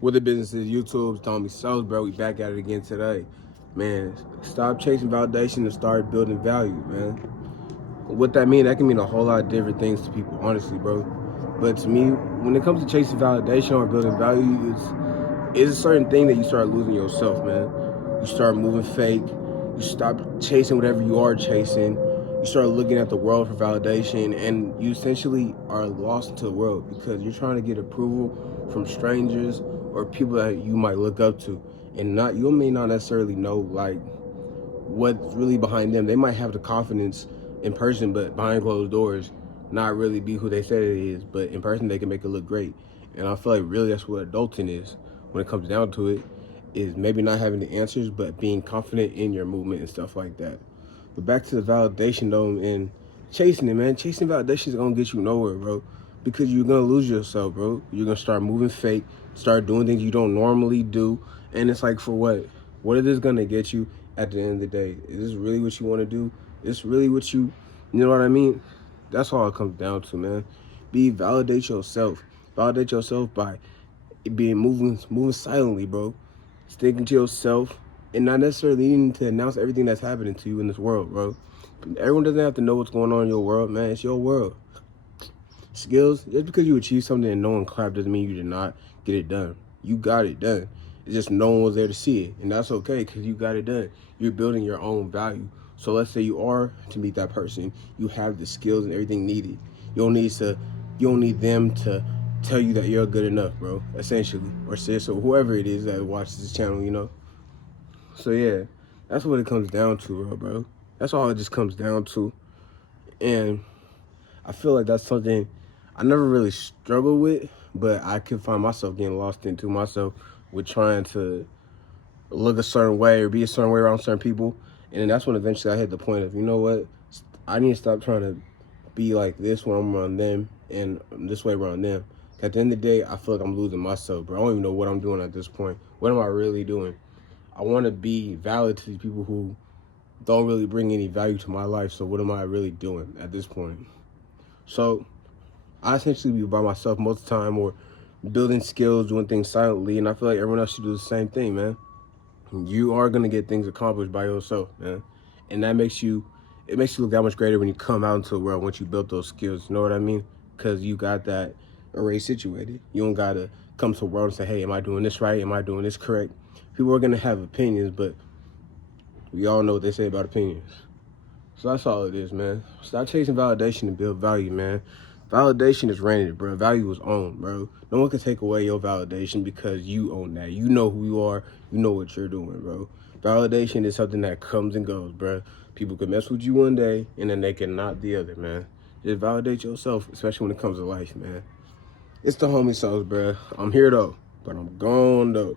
What the business is, YouTube, Tommy Souls, bro. We back at it again today. Man, stop chasing validation and start building value, man. What that mean? That can mean a whole lot of different things to people, honestly, bro. But to me, when it comes to chasing validation or building value, it's a certain thing that you start losing yourself, man. You start moving fake. You stop chasing whatever you are chasing. You start looking at the world for validation, and you essentially are lost into the world because you're trying to get approval from strangers or people that you might look up to, and not you may not necessarily know like what's really behind them. They might have the confidence in person, but behind closed doors, not really be who they say it is. But in person, they can make it look great. And I feel like really that's what adulting is when it comes down to it, is maybe not having the answers, but being confident in your movement and stuff like that. But back to the validation though, and chasing it, man. Chasing validation is gonna get you nowhere, bro. Because you're gonna lose yourself, bro. You're gonna start moving fake, start doing things you don't normally do, and it's like for what? What is this gonna get you at the end of the day? Is this really what you want to do? Is this really what you know what I mean? That's all it comes down to, man. Validate yourself. Validate yourself by being moving silently, bro. Sticking to yourself and not necessarily needing to announce everything that's happening to you in this world, bro. Everyone doesn't have to know what's going on in your world, man. It's your world. Skills, just because you achieve something and no one clapped doesn't mean you did not get it done. You got it done. It's just no one was there to see it. And that's okay because you got it done. You're building your own value. So let's say you are to meet that person. You have the skills and everything needed. You don't need them to tell you that you're good enough, bro, essentially. Or sis or whoever it is that watches this channel, you know. So yeah, that's what it comes down to, bro. That's all it just comes down to. And I feel like that's something I never really struggled with, but I can find myself getting lost into myself with trying to look a certain way or be a certain way around certain people. And then that's when eventually I hit the point of, you know what? I need to stop trying to be like this when I'm around them and this way around them. At the end of the day, I feel like I'm losing myself, bro. I don't even know what I'm doing at this point. What am I really doing? I want to be valid to these people who don't really bring any value to my life. So what am I really doing at this point? So I essentially be by myself most of the time or building skills, doing things silently. And I feel like everyone else should do the same thing, man. You are going to get things accomplished by yourself, man. And it makes you look that much greater when you come out into the world once you built those skills. You know what I mean? Because you got that already situated. You don't got to come to the world and say, hey, am I doing this right? Am I doing this correct? People are going to have opinions, but we all know what they say about opinions. So that's all it is, man. Stop chasing validation and build value, man. Validation is rented, bro. Value is owned, bro. No one can take away your validation because you own that. You know who you are. You know what you're doing, bro. Validation is something that comes and goes, bro. People can mess with you one day and then they can not the other, man. Just validate yourself, especially when it comes to life, man. It's the homie Souls, bro. I'm here though, but I'm gone though.